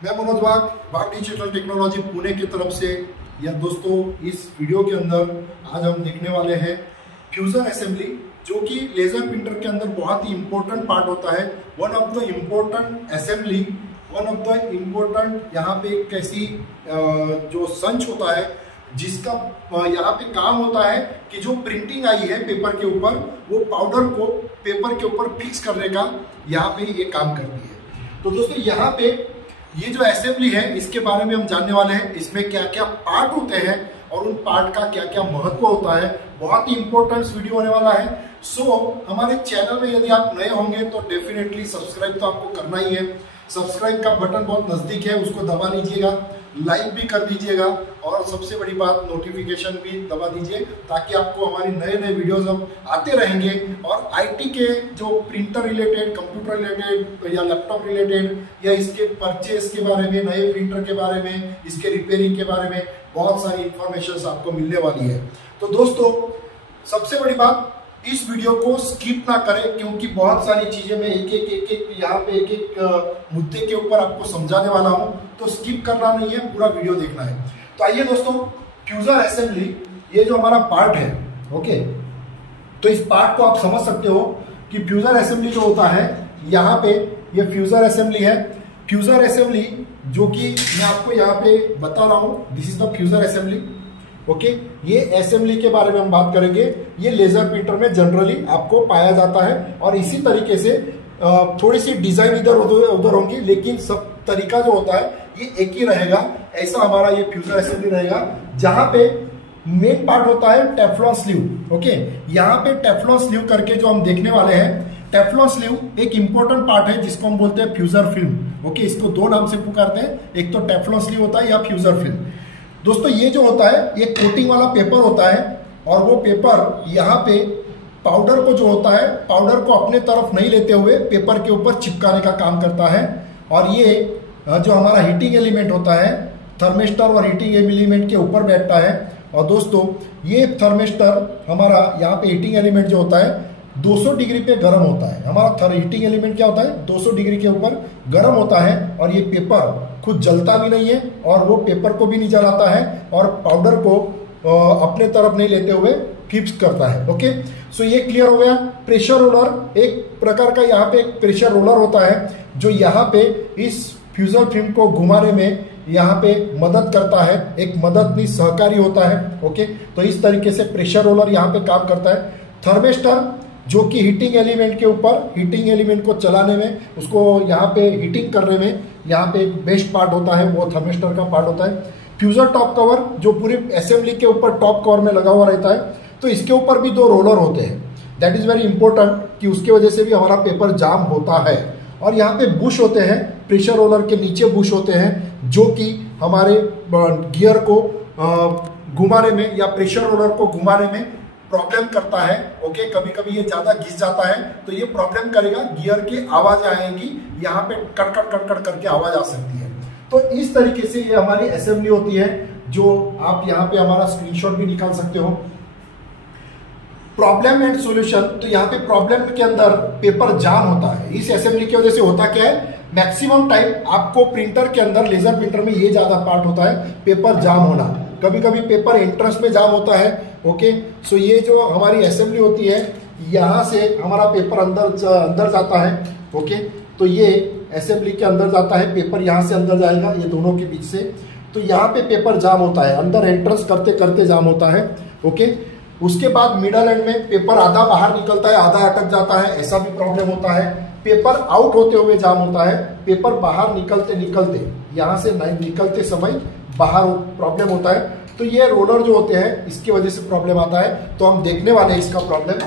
मैं मनोज वाघ digital technology Pune की तरफ से। या दोस्तों, इस वीडियो के अंदर आज हम देखने वाले हैं फ्यूजन असेंबली, जो कि लेजर प्रिंटर के अंदर बहुत ही इंपॉर्टेंट पार्ट होता है। One of the important assembly, one of the important यहाँ पे एक ऐसी जो संच होता है जिसका यहाँ पे काम होता है कि जो प्रिंटिंग आई है पेपर के ऊपर, वो पाउडर को पेपर के ऊपर फिक्स करने का यहाँ पे ये काम करती है। तो दोस्तों, यहाँ पे ये जो असेंबली है इसके बारे में हम जानने वाले हैं। इसमें क्या क्या पार्ट होते हैं और उन पार्ट का क्या क्या महत्व होता है। बहुत ही इंपॉर्टेंट वीडियो होने वाला है। हमारे चैनल में यदि आप नए होंगे तो डेफिनेटली सब्सक्राइब तो आपको करना ही है। सब्सक्राइब का बटन बहुत नजदीक है, उसको दबा लीजिएगा, लाइक भी कर दीजिएगा और सबसे बड़ी बात नोटिफिकेशन भी दबा दीजिए, ताकि आपको हमारी नए नए वीडियोस हम आते रहेंगे। और आईटी के जो प्रिंटर रिलेटेड, कंप्यूटर रिलेटेड या लैपटॉप रिलेटेड या इसके परचेज के बारे में, नए प्रिंटर के बारे में, इसके रिपेयरिंग के बारे में बहुत सारी इंफॉर्मेशन आपको मिलने वाली है। तो दोस्तों, सबसे बड़ी बात, इस वीडियो को स्किप ना करें, क्योंकि बहुत सारी चीजें मैं एक एक यहाँ पे एक एक मुद्दे के ऊपर आपको समझाने वाला हूं। तो स्किप करना नहीं है, पूरा वीडियो देखना है। तो आइए दोस्तों, फ्यूजन असेंबली ये जो हमारा पार्ट है, ओके, तो इस पार्ट को आप समझ सकते हो कि फ्यूजन असेंबली जो होता है, यहाँ पे ये फ्यूजन असेंबली है। फ्यूजन असेंबली जो कि मैं आपको यहाँ पे बता रहा हूँ, this is the fusion assembly. Okay, ये असेंबली के बारे में हम बात करेंगे। ये लेजर प्रिंटर में जनरली आपको पाया जाता है और इसी तरीके से थोड़ी सी डिजाइन इधर उधर होंगी, लेकिन सब तरीका जो होता है ये एक ही रहेगा। ऐसा हमारा ये फ्यूजन असेंबली रहेगा, जहां पे मेन पार्ट होता है टेफ्लॉन स्लीव। ओके, यहाँ पे टेफ्लॉन स्लीव करके जो हम देखने वाले हैं, टेफ्लॉन स्लीव एक इंपॉर्टेंट पार्ट है जिसको हम बोलते हैं फ्यूजर फिल्म। ओके, इसको दो नाम से पुकारते हैं, एक तो टेफ्लॉन स्लीव होता है या फ्यूजर फिल्म। दोस्तों, ये जो होता है ये कोटिंग वाला पेपर होता है और वो पेपर यहाँ पे पाउडर को जो होता है, पाउडर को अपने तरफ नहीं लेते हुए पेपर के ऊपर चिपकाने का काम करता है। और ये जो हमारा हीटिंग एलिमेंट होता है, थर्मिस्टर और हीटिंग एलिमेंट के ऊपर बैठता है। और दोस्तों, ये थर्मिस्टर हमारा यहाँ पे हीटिंग एलिमेंट जो होता है 200 डिग्री पे गर्म होता है। हमारा हीटिंग एलिमेंट क्या होता है, 200 डिग्री के ऊपर गर्म होता है। और ये पेपर खुद जलता भी नहीं है और वो पेपर को भी नहीं जलाता है और पाउडर को अपने तरफ नहीं लेते हुए फिक्स करता है। ओके, सो ये क्लियर हो गया। प्रेशर रोलर एक प्रकार का यहाँ पे एक प्रेशर रोलर होता है जो यहाँ पे इस फ्यूजन फिल्म को घुमाने में यहाँ पे मदद करता है, एक मददनीय सहकारी होता है। ओके, तो इस तरीके से प्रेशर रोलर यहाँ पे काम करता है। थर्मिस्टर जो कि हीटिंग एलिमेंट के ऊपर, हीटिंग एलिमेंट को चलाने में, उसको यहाँ पे हीटिंग करने में यहाँ पे एक बेस्ट पार्ट होता है, वो थर्मिस्टर का पार्ट होता है। फ्यूजन टॉप कवर जो पूरी असेंबली के ऊपर टॉप कवर में लगा हुआ रहता है, तो इसके ऊपर भी 2 रोलर होते हैं। दैट इज वेरी इंपॉर्टेंट कि उसकी वजह से भी हमारा पेपर जाम होता है। और यहाँ पे बुश होते हैं, प्रेशर रोलर के नीचे बुश होते हैं जो कि हमारे गियर को घुमाने में या प्रेशर रोलर को घुमाने में प्रॉब्लम करता है। ओके, कभी कभी ये ज्यादा घिस जाता है तो ये प्रॉब्लम करेगा, गियर की आवाज आएगी, यहाँ पे कड़कड़ कड़कड़ करके आवाज आ सकती है। तो इस तरीके से ये हमारी असेंबली होती है, जो आप यहाँ पे हमारा स्क्रीनशॉट भी निकाल सकते हो। प्रॉब्लम एंड सॉल्यूशन, तो यहाँ पे प्रॉब्लम के अंदर पेपर जाम होता है। इस असेंबली की वजह से होता क्या है, मैक्सिमम टाइम आपको प्रिंटर के अंदर, लेजर प्रिंटर में ये ज्यादा पार्ट होता है पेपर जाम होना। कभी कभी पेपर एंट्रेंस में जाम होता है। ओके, सो ये जो हमारी असेंबली होती है, यहाँ से हमारा पेपर अंदर जाता है। ओके, तो ये असेंबली के अंदर जाता है, पेपर यहाँ से अंदर जाएगा, ये दोनों के बीच से। तो यहाँ पे पेपर जाम होता है, अंदर एंट्रेंस करते करते जाम होता है। ओके, उसके बाद मिडल एंड में पेपर आधा बाहर निकलता है, आधा अटक जाता है, ऐसा भी प्रॉब्लम होता है। पेपर आउट होते हुए जाम होता है, पेपर बाहर निकलते निकलते, यहाँ से निकलते समय बाहर प्रॉब्लम होता है। तो ये रोलर जो होते हैं इसकी वजह से प्रॉब्लम आता है। तो हम देखने वाले हैं इसका problem.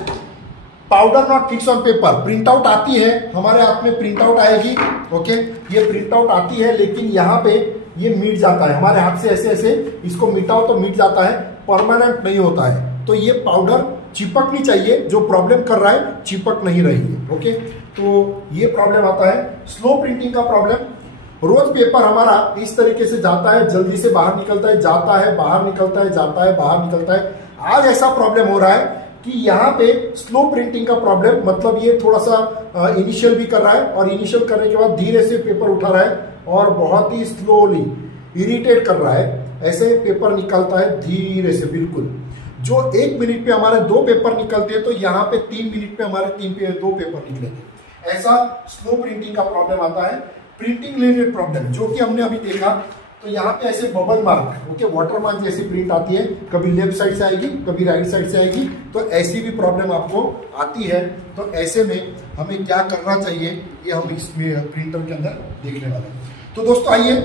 Powder not fix on paper, print out आती है, हमारे हाथ में प्रिंट आउट आएगी। ओके, ये प्रिंट आउट आती है, लेकिन यहाँ पे ये मिट जाता है हमारे हाथ से, ऐसे ऐसे इसको मिटाओ तो मिट जाता है, परमानेंट नहीं होता है। तो ये पाउडर चिपकनी चाहिए, जो प्रॉब्लम कर रहा है चिपक नहीं रही है। ओके, तो ये प्रॉब्लम आता है। स्लो प्रिंटिंग का प्रॉब्लम, रोज पेपर हमारा इस तरीके से जाता है, जल्दी से बाहर निकलता है, जाता है, बाहर निकलता है, जाता है, बाहर निकलता है। आज ऐसा प्रॉब्लम हो रहा है कि यहाँ पे स्लो प्रिंटिंग का प्रॉब्लम, मतलब ये थोड़ा सा इनिशियल भी कर रहा है और इनिशियल करने के बाद धीरे से पेपर उठा रहा है, और बहुत ही स्लोली इरिटेट कर रहा है, ऐसे पेपर निकलता है धीरे से बिल्कुल। जो 1 मिनट पे हमारे 2 पेपर निकलते हैं तो यहाँ पे 3 मिनट पे हमारे 2 पेपर निकलेंगे। ऐसा स्लो प्रिंटिंग का प्रॉब्लम आता है। प्रिंटिंग रिलेटेड प्रॉब्लम जो कि हमने अभी देखा, तो यहाँ पे ऐसे bubble mark, okay, water mark जैसी प्रिंट आती है, कभी लेफ्ट साइड से आएगी कभी राइट साइड से आएगी, तो ऐसी भी प्रॉब्लम आपको आती है। तो ऐसे में हमें क्या करना चाहिए ये हम इस प्रिंटर के अंदर देखने वाले हैं। तो दोस्तों आइए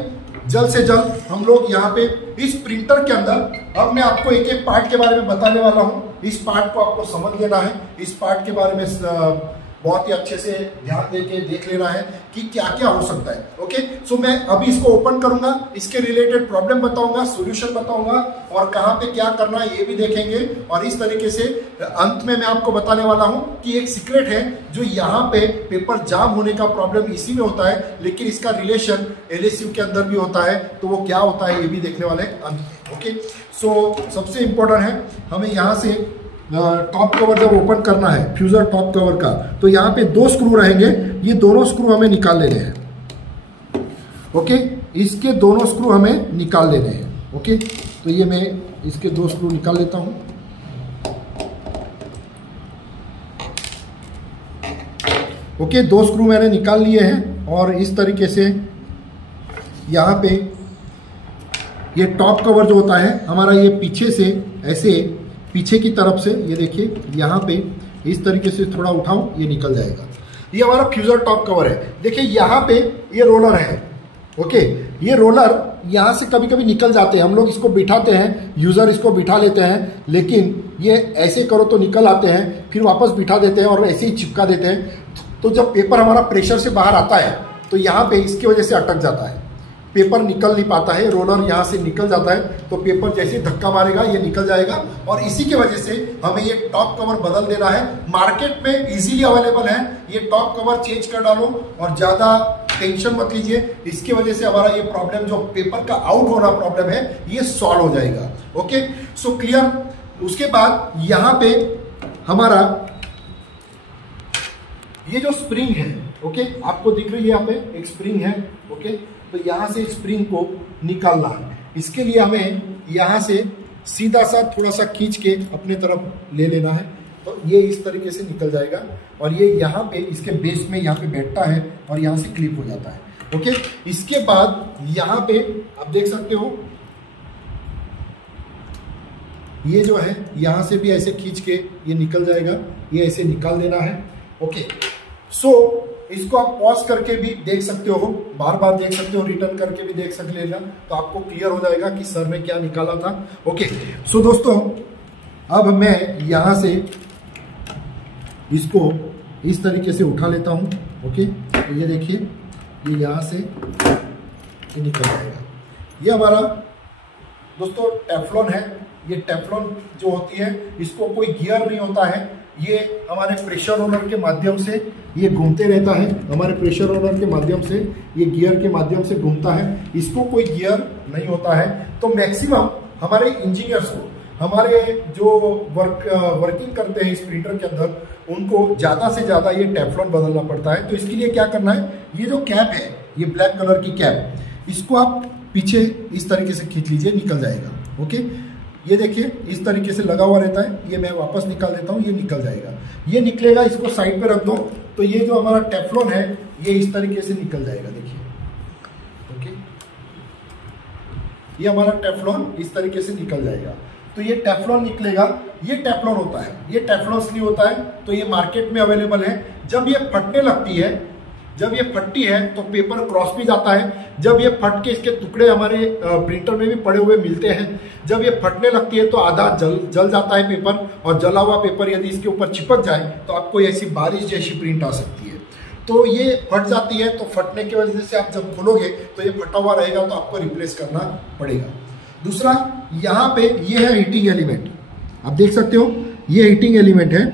जल्द से जल्द हम लोग यहाँ पे इस प्रिंटर के अंदर, अब मैं आपको एक एक पार्ट के बारे में बताने वाला हूँ। इस पार्ट को आपको समझ लेना है, इस पार्ट के बारे में बहुत ही अच्छे से ध्यान देके देख लेना है कि क्या क्या हो सकता है। ओके, सो मैं अभी इसको ओपन करूंगा, इसके रिलेटेड प्रॉब्लम बताऊंगा, सॉल्यूशन बताऊंगा और कहाँ पे क्या करना है ये भी देखेंगे। और इस तरीके से अंत में मैं आपको बताने वाला हूं कि एक सीक्रेट है जो यहाँ पे पेपर जाम होने का प्रॉब्लम इसी में होता है, लेकिन इसका रिलेशन एलएसयू के अंदर भी होता है, तो वो क्या होता है ये भी देखने वाले हैं। ओके, सो सबसे इंपॉर्टेंट है हमें यहाँ से टॉप कवर जब ओपन करना है फ्यूजर टॉप कवर का, तो यहाँ पे 2 स्क्रू रहेंगे, ये दोनों स्क्रू हमें निकाल लेने हैं। ओके, इसके दोनों स्क्रू हमें निकाल लेने हैं। ओके, तो ये मैं इसके 2 स्क्रू निकाल लेता हूँ। ओके, 2 स्क्रू मैंने निकाल लिए हैं और इस तरीके से यहाँ पे ये टॉप कवर जो होता है हमारा, ये पीछे से ऐसे पीछे की तरफ से, ये देखिए यहाँ पे इस तरीके से थोड़ा उठाऊं ये निकल जाएगा। ये हमारा फ्यूजर टॉप कवर है। देखिए यहाँ पे ये रोलर है। ओके, ये रोलर यहाँ से कभी कभी निकल जाते हैं, हम लोग इसको बिठाते हैं, यूजर इसको बिठा लेते हैं, लेकिन ये ऐसे करो तो निकल आते हैं, फिर वापस बिठा देते हैं और ऐसे ही चिपका देते हैं। तो जब पेपर हमारा प्रेशर से बाहर आता है तो यहाँ पे इसकी वजह से अटक जाता है, पेपर निकल नहीं पाता है, रोलर यहाँ से निकल जाता है, तो पेपर जैसे धक्का मारेगा ये निकल जाएगा। और इसी की वजह से हमें ये टॉप कवर बदल देना है। मार्केट में इजीली अवेलेबल है, ये टॉप कवर चेंज कर डालो और ज़्यादा टेंशन मत लीजिए। इसकी वजह से हमारा ये प्रॉब्लम जो पेपर का आउट होना प्रॉब्लम है ये सॉल्व हो जाएगा। Okay, so clear. उसके बाद यहाँ पे हमारा ये जो स्प्रिंग है, ओके, आपको दिख रही है यहाँ पे एक स्प्रिंग है। ओके, तो यहाँ से स्प्रिंग को निकालना है। इसके लिए हमें यहाँ से सीधा सा थोड़ा सा खींच के अपने तरफ ले लेना है, तो ये इस तरीके से निकल जाएगा और ये यहाँ पे इसके बेस में यहाँ पे बैठता है और यहाँ से क्लिप हो जाता है। ओके, इसके बाद यहाँ पे आप देख सकते हो ये जो है यहाँ से भी ऐसे खींच के ये निकल जाएगा, ये ऐसे निकाल देना है। ओके, सो इसको आप पॉज करके भी देख सकते हो, बार बार देख सकते हो, रिटर्न करके भी देख सकते लेगा, तो आपको क्लियर हो जाएगा कि सर ने क्या निकाला था। ओके, सो दोस्तों अब मैं यहाँ से इसको इस तरीके से उठा लेता हूँ। ओके, तो ये देखिए ये यहाँ से ये निकल जाएगा। ये हमारा दोस्तों टेफ्लॉन है। ये टेफ्लॉन जो होती है इसको कोई गियर नहीं होता है, ये हमारे प्रेशर रोलर के माध्यम से ये घूमते रहता है, हमारे प्रेशर रोलर के माध्यम से ये गियर के माध्यम से घूमता है, इसको कोई गियर नहीं होता है। तो मैक्सिमम हमारे इंजीनियर्स को, हमारे जो वर्किंग करते हैं इस प्रिंटर के अंदर, उनको ज़्यादा से ज़्यादा ये टेफ्लॉन बदलना पड़ता है। तो इसके लिए क्या करना है, ये जो कैप है, ये ब्लैक कलर की कैप, इसको आप पीछे इस तरीके से खींच लीजिए, निकल जाएगा। ओके, ये देखिए इस तरीके से लगा हुआ रहता है, ये मैं वापस निकाल देता हूँ, ये निकल जाएगा। ये निकलेगा, इसको साइड पे रख दो, तो ये जो हमारा टेफ्लॉन है ये इस तरीके से निकल जाएगा। देखिए, ओके, ये हमारा टेफ्लॉन इस तरीके से निकल जाएगा। तो ये टेफ्लॉन निकलेगा, ये टेफ्लॉन होता है, ये टेफ्लॉन नहीं होता है, तो ये मार्केट में अवेलेबल है। जब ये फटने लगती है, जब ये फटती है तो पेपर क्रॉस भी जाता है। जब ये फट के इसके टुकड़े हमारे प्रिंटर में भी पड़े हुए मिलते हैं, जब ये फटने लगती है तो आधा जल जाता है पेपर, और जला हुआ पेपर यदि इसके ऊपर चिपक जाए तो आपको ऐसी बारिश जैसी प्रिंट आ सकती है। तो ये फट जाती है, तो फटने की वजह से आप जब खोलोगे तो ये फटा हुआ रहेगा, तो आपको रिप्लेस करना पड़ेगा। दूसरा, यहाँ पे ये है हीटिंग एलिमेंट, आप देख सकते हो ये हीटिंग एलिमेंट है।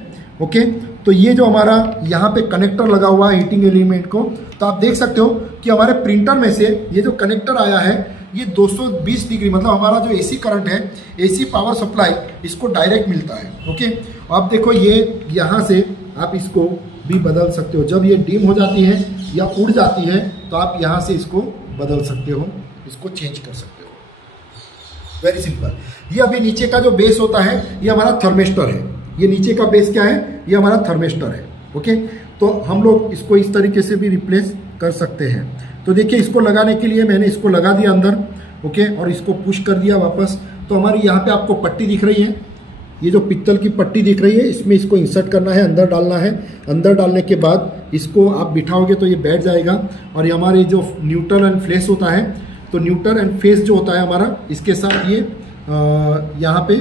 ओके, तो ये जो हमारा यहाँ पे कनेक्टर लगा हुआ है हीटिंग एलिमेंट को, तो आप देख सकते हो कि हमारे प्रिंटर में से ये जो कनेक्टर आया है ये 220 डिग्री, मतलब हमारा जो एसी करंट है, एसी पावर सप्लाई, इसको डायरेक्ट मिलता है। ओके, आप देखो ये यहाँ से आप इसको भी बदल सकते हो। जब ये डिम हो जाती है या उड़ जाती है तो आप यहाँ से इसको बदल सकते हो, इसको चेंज कर सकते हो। Very simple. ये अभी नीचे का जो बेस होता है ये हमारा थर्मिस्टर है। ये नीचे का बेस क्या है? ये हमारा थर्मिस्टर है। ओके, तो हम लोग इसको इस तरीके से भी रिप्लेस कर सकते हैं। तो देखिए, इसको लगाने के लिए मैंने इसको लगा दिया अंदर, ओके, और इसको पुश कर दिया वापस। तो हमारी यहाँ पे आपको पट्टी दिख रही है, ये जो पित्तल की पट्टी दिख रही है, इसमें इसको इंसर्ट करना है, अंदर डालना है। अंदर डालने के बाद इसको आप बिठाओगे तो ये बैठ जाएगा। और ये हमारे जो न्यूट्रल एंड फेस होता है, तो न्यूट्रल एंड फेस जो होता है हमारा, इसके साथ ये यहाँ पे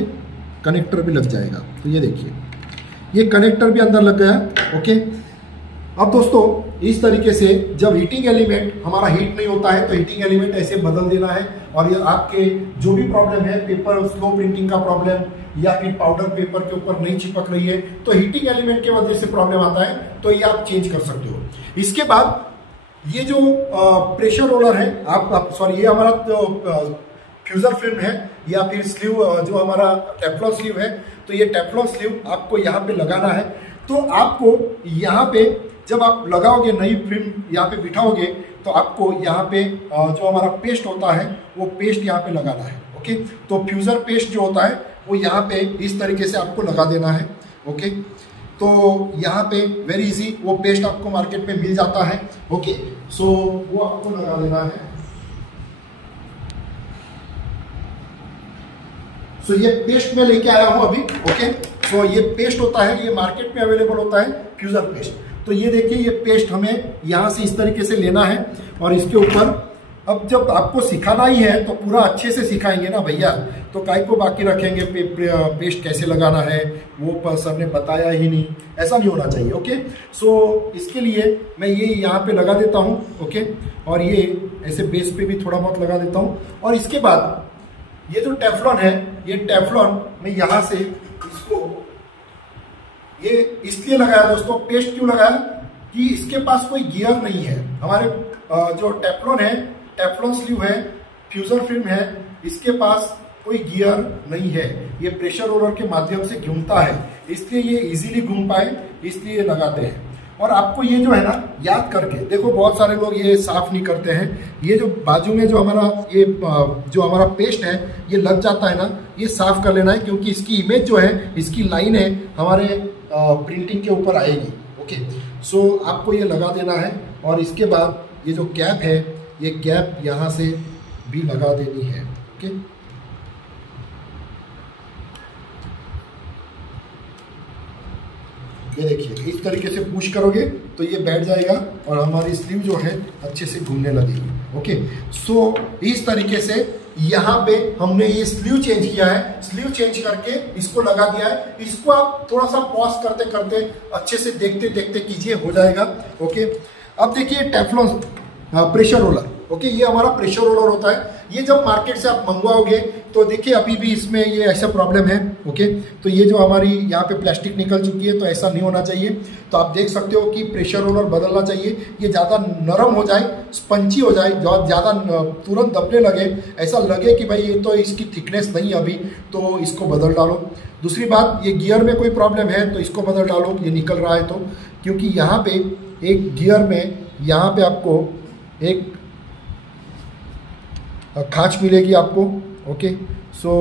कनेक्टर भी लग जाएगा। तो ये देखिए, ये कनेक्टर भी अंदर लग गया। ओके, अब दोस्तों इस तरीके से जब हीटिंग एलिमेंट हमारा हीट नहीं होता है तो हीटिंग एलिमेंट ऐसे बदल देना है। और ये आपके जो भी प्रॉब्लम है, पेपर स्लो प्रिंटिंग का प्रॉब्लम या फिर पाउडर पेपर के ऊपर नहीं चिपक रही है, तो हीटिंग एलिमेंट की वजह से प्रॉब्लम आता है, तो ये आप चेंज कर सकते हो। इसके बाद ये जो प्रेशर रोलर है, ये हमारा जो फ्यूजर फिल्म है या फिर स्लीव जो हमारा टेफ्लॉन स्लीव है, तो ये टेफ्लॉन स्लीव आपको यहाँ पे लगाना है। तो आपको यहाँ पे जब आप लगाओगे, नई फिल्म यहाँ पे बिठाओगे, तो आपको यहाँ पे जो हमारा पेस्ट होता है वो पेस्ट यहाँ पे लगाना है। ओके, तो फ्यूजर पेस्ट जो होता है वो यहाँ पे इस तरीके से आपको लगा देना है। ओके, तो यहाँ पे वेरी इजी, वो पेस्ट आपको मार्केट में मिल जाता है। ओके, सो वो आपको लगा देना है। सो ये पेस्ट में लेके आया हूं अभी। ओके, सो ये पेस्ट होता है, ये मार्केट में अवेलेबल होता है फ्यूजर पेस्ट। तो ये देखिए, ये पेस्ट हमें यहाँ से इस तरीके से लेना है और इसके ऊपर, अब जब आपको सिखाना ही है तो पूरा अच्छे से सिखाएंगे ना भैया, तो काय को बाकी रखेंगे, पेस्ट कैसे लगाना है वो सर ने बताया ही नहीं, ऐसा नहीं होना चाहिए। ओके, सो इसके लिए मैं ये यहाँ पे लगा देता हूँ। ओके, और ये ऐसे बेस पे भी थोड़ा बहुत लगा देता हूँ। और इसके बाद ये जो टेफ्लॉन है, ये टेफ्लॉन मैं यहाँ से इसको ये इसलिए लगाया दोस्तों, पेस्ट क्यों लगाया कि इसके पास कोई गियर नहीं है। हमारे जो टेफ्लॉन है, टेफ्लॉन स्लीव है, फ्यूजर फिल्म है, इसके पास कोई गियर नहीं है। ये प्रेशर रोलर के माध्यम से घूमता है, इसलिए ये इजीली घूम पाए, इसलिए लगाते हैं। और आपको ये जो है ना, याद करके देखो, बहुत सारे लोग ये साफ नहीं करते हैं। ये जो बाजू में जो हमारा ये जो हमारा पेस्ट है ये लग जाता है ना, ये साफ कर लेना है, क्योंकि इसकी इमेज जो है, इसकी लाइन है हमारे प्रिंटिंग के ऊपर आएगी। ओके, सो आपको ये लगा देना है। और इसके बाद ये जो कैप है, ये कैप यहाँ से भी लगा देनी है। ओके, ये देखिए, इस तरीके से पुश करोगे तो ये बैठ जाएगा और हमारी स्लीव जो है अच्छे से घूमने लगेगी। ओके, सो इस तरीके से यहाँ पे हमने ये स्लीव चेंज किया है। स्लीव चेंज करके इसको लगा दिया है। इसको आप थोड़ा सा पॉज करते करते अच्छे से देखते देखते कीजिए, हो जाएगा। ओके, अब देखिए टेफ्लॉन प्रेशर रोलर। ओके, ये हमारा प्रेशर रोलर होता है। ये जब मार्केट से आप मंगवाओगे तो देखिए अभी भी इसमें ये ऐसा प्रॉब्लम है। ओके, तो ये जो हमारी यहाँ पे प्लास्टिक निकल चुकी है, तो ऐसा नहीं होना चाहिए। तो आप देख सकते हो कि प्रेशर रोलर बदलना चाहिए। ये ज़्यादा नरम हो जाए, स्पंजी हो जाए, ज़्यादा तुरंत दबने लगे, ऐसा लगे कि भाई ये तो इसकी थिकनेस नहीं अभी, तो इसको बदल डालो। दूसरी बात, ये गियर में कोई प्रॉब्लम है तो इसको बदल डालो, ये निकल रहा है तो, क्योंकि यहाँ पे एक गियर में यहाँ पे आपको एक खांच मिलेगी आपको। ओके, सो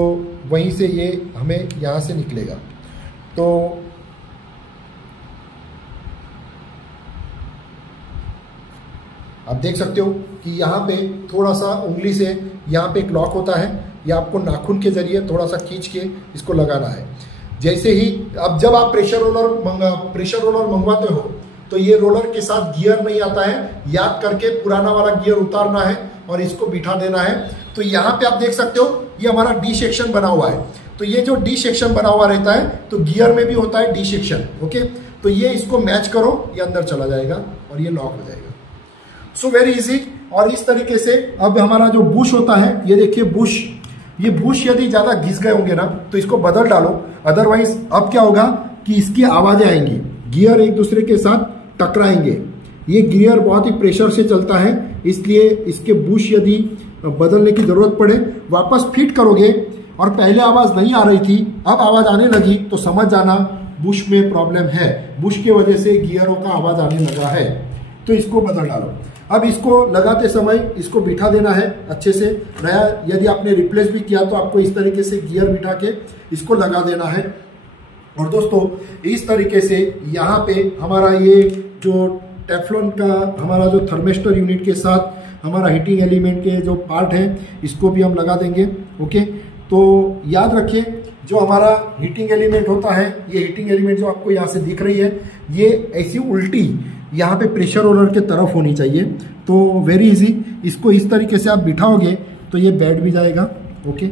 वहीं से ये हमें यहाँ से निकलेगा। तो आप देख सकते हो कि यहाँ पे थोड़ा सा उंगली से यहाँ पे एक लॉक होता है, या आपको नाखून के जरिए थोड़ा सा खींच के इसको लगाना है। जैसे ही अब जब आप प्रेशर रोलर मंगवाते हो तो ये रोलर के साथ गियर नहीं आता है, याद करके पुराना वाला गियर उतारना है और इसको बिठा देना है। तो यहाँ पे आप देख सकते हो ये हमारा डी सेक्शन बना हुआ है। तो ये जो डी सेक्शन बना हुआ रहता है, तो गियर में भी होता है डी सेक्शन। ओके, तो ये इसको मैच करो, ये अंदर चला जाएगा और ये लॉक हो जाएगा। So very easy. और इस तरीके से अब हमारा जो बुश होता है, ये देखिए बुश, ये बुश यदि ज्यादा घिस गए होंगे ना तो इसको बदल डालो, अदरवाइज अब क्या होगा कि इसकी आवाजें आएंगी, गियर एक दूसरे के साथ टकराएंगे। ये गियर बहुत ही प्रेशर से चलता है, इसलिए इसके बुश यदि बदलने की जरूरत पड़े, वापस फिट करोगे और पहले आवाज नहीं आ रही थी, अब आवाज आने लगी, तो समझ जाना बुश में प्रॉब्लम है, बुश के वजह से गियरों का आवाज आने लगा है, तो इसको बदल डालो। अब इसको लगाते समय इसको बिठा देना है अच्छे से। नया यदि आपने रिप्लेस भी किया तो आपको इस तरीके से गियर बिठा के इसको लगा देना है। और दोस्तों इस तरीके से यहाँ पे हमारा ये जो टेफ्लॉन का हमारा जो थर्मिस्टर यूनिट के साथ हमारा हीटिंग एलिमेंट के जो पार्ट है इसको भी हम लगा देंगे। ओके, तो याद रखिए जो हमारा हीटिंग एलिमेंट होता है, ये हीटिंग एलिमेंट जो आपको यहाँ से दिख रही है, ये ऐसी उल्टी यहाँ पे प्रेशर रोलर के तरफ होनी चाहिए। तो वेरी इजी, इसको इस तरीके से आप बिठाओगे तो ये बैठ भी जाएगा। ओके,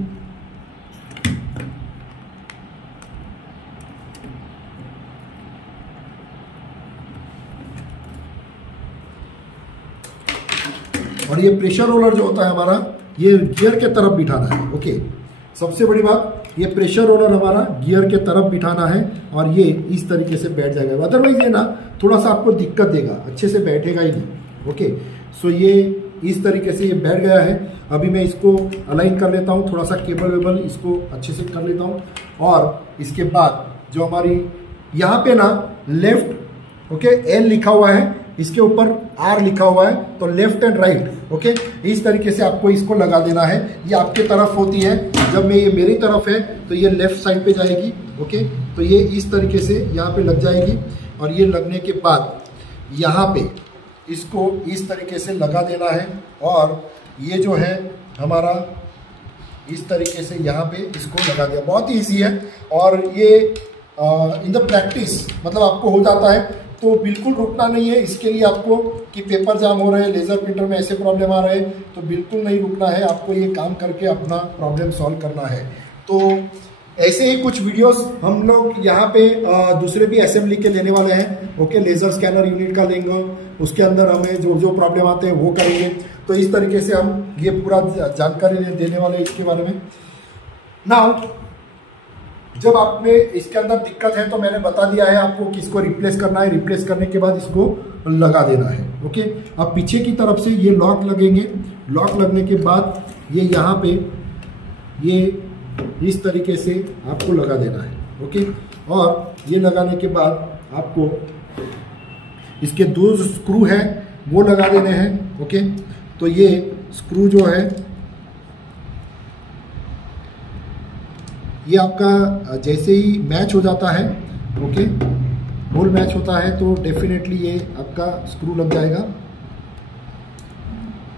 और ये प्रेशर रोलर जो होता है हमारा, ये गियर के तरफ बिठाना है। ओके, सबसे बड़ी बात, ये प्रेशर रोलर हमारा गियर के तरफ बिठाना है और ये इस तरीके से बैठ जाएगा। अदरवाइज ये ना थोड़ा सा आपको दिक्कत देगा, अच्छे से बैठेगा ही नहीं। ओके, सो ये इस तरीके से ये बैठ गया है। अभी मैं इसको अलाइन कर लेता हूँ, थोड़ा सा केबल वेबल इसको अच्छे से कर लेता हूँ। और इसके बाद जो हमारी यहाँ पे ना लेफ्ट, ओके, एल लिखा हुआ है, इसके ऊपर आर लिखा हुआ है, तो लेफ्ट एंड राइट। ओके, इस तरीके से आपको इसको लगा देना है। ये आपके तरफ होती है, जब मैं ये मेरी तरफ है तो ये लेफ्ट साइड पे जाएगी। ओके, तो ये इस तरीके से यहाँ पे लग जाएगी और ये लगने के बाद यहाँ पे इसको इस तरीके से लगा देना है। और ये जो है हमारा इस तरीके से यहाँ पे इसको लगा दिया। बहुत ही ईजी है और ये इन द प्रैक्टिस मतलब आपको हो जाता है, तो बिल्कुल रुकना नहीं है। इसके लिए आपको कि पेपर जाम हो रहे हैं, लेज़र प्रिंटर में ऐसे प्रॉब्लम आ रहे हैं, तो बिल्कुल नहीं रुकना है, आपको ये काम करके अपना प्रॉब्लम सॉल्व करना है। तो ऐसे ही कुछ वीडियोस हम लोग यहाँ पे दूसरे भी असेंबली के लेने वाले हैं। ओके, लेज़र स्कैनर यूनिट का लेंगे, उसके अंदर हमें जो जो प्रॉब्लम आते हैं वो करेंगे। तो इस तरीके से हम ये पूरा जानकारी देने वाले हैं इसके बारे में। नाउ जब आपने इसके अंदर दिक्कत है तो मैंने बता दिया है आपको कि इसको रिप्लेस करना है। रिप्लेस करने के बाद इसको लगा देना है। ओके, अब पीछे की तरफ से ये लॉक लगेंगे। लॉक लगने के बाद ये यहाँ पे ये इस तरीके से आपको लगा देना है। ओके, और ये लगाने के बाद आपको इसके दो स्क्रू है वो लगा देने हैं। ओके, तो ये स्क्रू जो है ये आपका जैसे ही मैच हो जाता है, ओके, होल मैच होता है तो डेफिनेटली ये आपका स्क्रू लग जाएगा।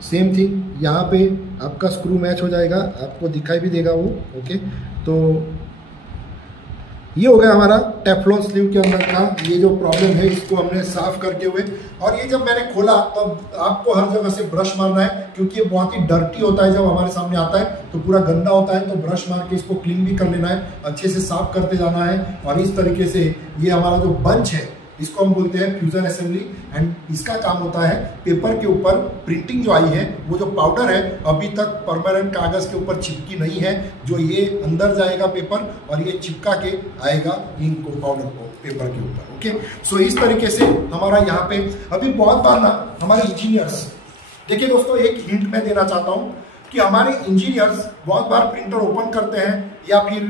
सेम थिंग यहाँ पे आपका स्क्रू मैच हो जाएगा, आपको दिखाई भी देगा वो। ओके, तो ये हो गया हमारा टेफ्लॉन स्लीव के अंदर का ये जो प्रॉब्लम है, इसको हमने साफ करते हुए। और ये जब मैंने खोला तब आपको हर जगह से ब्रश मारना है, क्योंकि ये बहुत ही डर्टी होता है। जब हमारे सामने आता है तो पूरा गंदा होता है, तो ब्रश मार के इसको क्लीन भी कर लेना है, अच्छे से साफ करते जाना है। और इस तरीके से ये हमारा जो बंच है इसको हम बोलते हैं फ्यूजन असेंबली। एंड इसका काम होता है पेपर के ऊपर प्रिंटिंग जो आई है, वो जो पाउडर है अभी तक परमानेंट कागज के ऊपर चिपकी नहीं है, जो ये अंदर जाएगा पेपर और ये चिपका के आएगा इंक को, पाउडर को पेपर के ऊपर। ओके, सो इस तरीके से हमारा यहाँ पे अभी बहुत बार ना हमारे इंजीनियर्स, देखिए दोस्तों एक हिंट मैं देना चाहता हूँ कि हमारे इंजीनियर्स बहुत बार प्रिंटर ओपन करते हैं, या फिर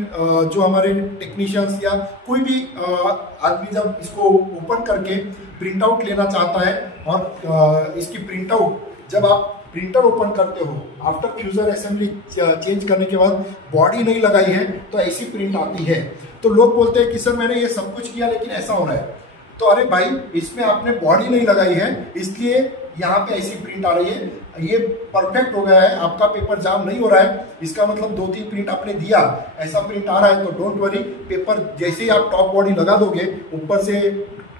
जो हमारे टेक्नीशियंस या कोई भी आदमी जब इसको ओपन करके प्रिंट आउट लेना चाहता है, और इसकी प्रिंट आउट जब आप प्रिंटर ओपन करते हो आफ्टर फ्यूजन असेंबली चेंज करने के बाद बॉडी नहीं लगाई है तो ऐसी प्रिंट आती है। तो लोग बोलते हैं कि सर मैंने ये सब कुछ किया लेकिन ऐसा हो रहा है। तो अरे भाई, इसमें आपने बॉडी नहीं लगाई है इसलिए यहाँ पे ऐसी प्रिंट आ रही है। ये परफेक्ट हो गया है, आपका पेपर जाम नहीं हो रहा है, इसका मतलब 2-3 प्रिंट आपने दिया, ऐसा प्रिंट आ रहा है तो डोंट वरी। पेपर जैसे ही आप टॉप बॉडी लगा दोगे, ऊपर से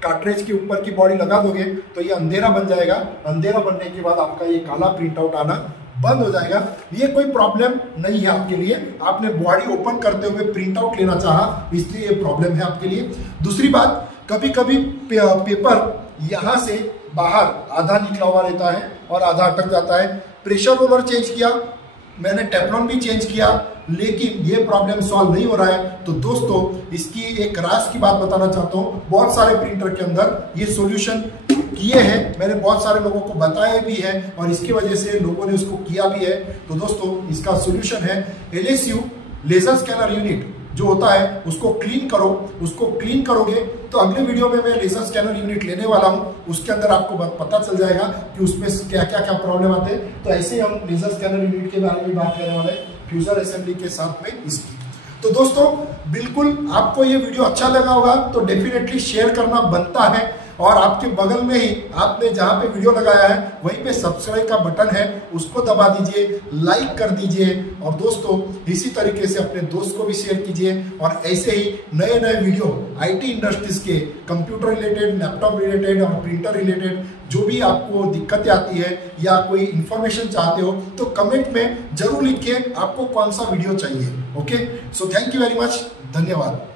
कार्ट्रिज के ऊपर की बॉडी लगा दोगे तो ये अंधेरा बन जाएगा। अंधेरा बनने के बाद आपका ये काला प्रिंट आउट आना बंद हो जाएगा। ये कोई प्रॉब्लम नहीं है आपके लिए, आपने बॉडी ओपन करते हुए प्रिंट आउट लेना चाहा इसलिए ये प्रॉब्लम है आपके लिए। दूसरी बात, कभी कभी पेपर यहाँ से बाहर आधा निकला हुआ रहता है और आधा अटक जाता है। प्रेशर रोलर चेंज किया मैंने, टेफ्लॉन भी चेंज किया, लेकिन ये प्रॉब्लम सॉल्व नहीं हो रहा है। तो दोस्तों इसकी एक राज की बात बताना चाहता हूँ। बहुत सारे प्रिंटर के अंदर ये सॉल्यूशन किए हैं, मैंने बहुत सारे लोगों को बताया भी है और इसकी वजह से लोगों ने उसको किया भी है। तो दोस्तों इसका सॉल्यूशन है LSU लेजर स्कैनर यूनिट। जो होता है उसको क्लीन करो। उसको क्लीन करोगे तो अगले वीडियो में मैं लेजर स्कैनर यूनिट लेने वाला हूं, उसके अंदर आपको पता चल जाएगा कि उसमें क्या क्या क्या प्रॉब्लम आते हैं। तो ऐसे ही हम लेजर स्कैनर यूनिट के बारे में बात करने वाले हैं फ्यूजन असेंबली के साथ में इसकी। तो दोस्तों बिल्कुल आपको ये वीडियो अच्छा लगा होगा तो डेफिनेटली शेयर करना बनता है, और आपके बगल में ही आपने जहां पे वीडियो लगाया है वहीं पे सब्सक्राइब का बटन है, उसको दबा दीजिए, लाइक कर दीजिए, और दोस्तों इसी तरीके से अपने दोस्त को भी शेयर कीजिए। और ऐसे ही नए नए वीडियो आईटी इंडस्ट्रीज के, कंप्यूटर रिलेटेड, लैपटॉप रिलेटेड और प्रिंटर रिलेटेड जो भी आपको दिक्कतें आती है या कोई इंफॉर्मेशन चाहते हो तो कमेंट में जरूर लिखिए आपको कौन सा वीडियो चाहिए। Okay, so thank you very much, धन्यवाद।